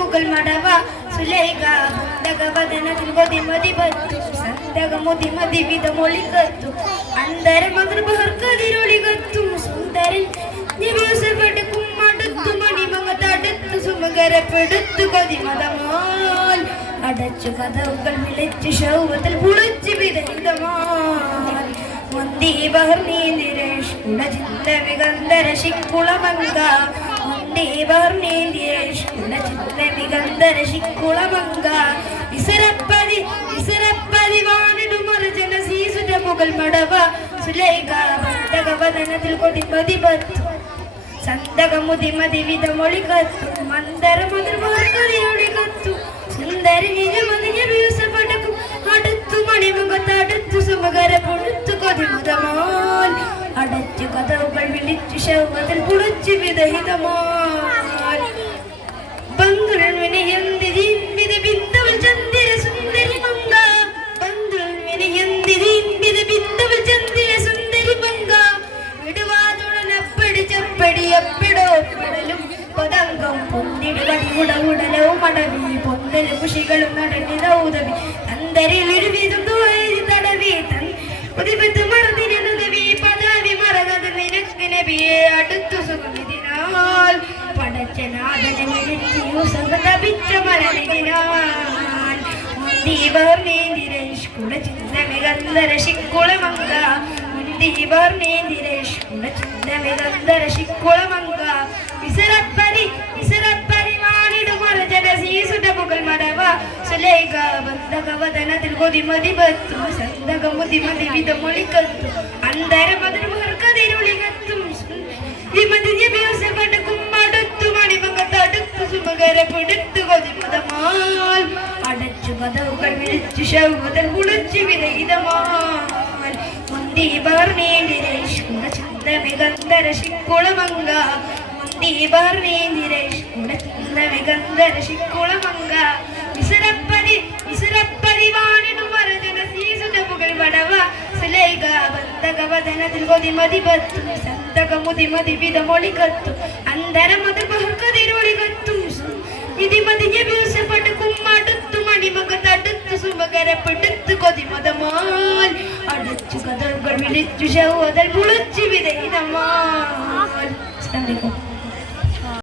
മുകൾ മടവ സുലൈഖ ബന്ധകവദനത്തിൽ കൊതിമതി പത്തു സന്തകമുതി മതി വിധമൊളി കത്തു അന്തര മതൃബഹർക്കതിരൊളി കത്തും സുന്ദരൻ ദിവസപ്പെടുക്കും അടുത്തു മണിമങ്ങ തടുത്തു സുമകരപ്പെടുത്തു കൊതിമതമാൽ അടച്ചു കഥകൾ വിളിച്ചു ശൗവത്തിൽ പുളിച്ചു വിദഗ്ധമാൽ മുന്തി ബഹർനീന്ദിരേഷ് കുടചിന്ത വിഗന്ധര ശിക്കുളമങ്ക മുന്തി ബഹർനീന്ദിരേഷ് കുടചിന്ത വിഗന്ധര ശിക്കുളമങ്ക വിസരപ്പതി വാണിടുമർജന സീസുര മുകൾ മടവ സുലൈഖ ബന്ധകവദനത്തിൽ കൊതിമതി പത്തു സന്തകമുതിമതി വിധമൊളി കത്തു മന്ദര മധുർമാർക്കറിയൊളി കത്തു സുന്ദരി നിജമതിഞ്ഞ വ്യൂസപടക്കും അടുത്തു മണിമുഖത്തടുത്തു സുമകര പൊടുത്തു കൊതിമുതമാൽ അടച്ചു കഥകൾ വിളിച്ചു ശവത്തിൽ പുളിച്ചു വിദഹിതമാൽ ബന്ധുവിനെയന്തി ജീവിത ബിന്ദുവിൽ ചന്ദ്ര സുന്ദരി മങ്ക ബന്ധുവിനെയന്തി ജീവിത ബിന്ദുവിൽ ചന്ദ്ര സുന്ദരി മങ്ക വിടുവാതുടനപ്പടി ചപ്പടി എപ്പിടോ പിടലും പതങ്കം പൊന്തിടുകൾ ഉടലവും മടവി പൊന്തലും കുഷികളും നടന്നിത ഉദവി തന്തരിൽ ഒരുവിധം തടവി തൻ ഉദിപത്ത് മറന്നിരുന്നുദവി പദവി മറന്നത് നിനക്ക് നബിയെ അടുത്തു സുഖമിതിനാൽ പടച്ചനാഥനെ വിളിച്ചു സഹതപിച്ച മരണിതിനാൽ മുന്തിവർണേന്ദിരേഷ് കുടചിന്ത മികന്ധര ശിക്കുളമങ്ക മുന്തിവർണേന്ദിരേഷ് കുടചിന്ത മികന്ധര ശിക്കുളമങ്ക വിസരപ്പതി വാണിടുമർജന സീസുര മുകൾ മടവ സുലൈഖ ബന്ധകവദനത്തിൽ കൊതിമതി പത്തു സന്തകമുതിമതി വിധമൊളി കത്തു അന്തര മധുർമർക്കതിരൊളി കത്തും വിമതി ദിവസപടക്കും അടുത്തു മണിമകത്തടുത്തു സുമകരപ്പെടുത്തു കൊതിമതമാൽ അടച്ചു കഥകൾ വിളിച്ചു ശവതൽ കുളിച്ചു വിരഹിതമാൽ മുന്തി ബഹർനീന്ദിരേഷ് കുടചിന്ത മികന്ധര ശിക്കുളമങ്ക മുന്തി ബഹർനീന്ദിരേഷ് കുടചിന്ത മികന്ധര ശിക്കുളമങ്ക വിസരപ്പതി വാണിടുമർജന സീസുര മുകൾ മടവ സുലൈഖ ബന്ധകവദനത്തിൽ കൊതിമതി പത്തു സന്തകമുതിമതി വിധമൊളി കത്തു അന്തര മധുർബഹർക്കതിരൊളി കത്തും വിധിമതിഞ്ഞ വ്യൂസപടക്കും അടുത്തു മണിമകത്തടുത്തു സുമകരപ്പെടുത്തു കൊതിമതമാൽ അടച്ചു കഥകൾ വിളിച്ചു ശവതൽ പുളിച്ചു വിദഗ്ധമാൽ.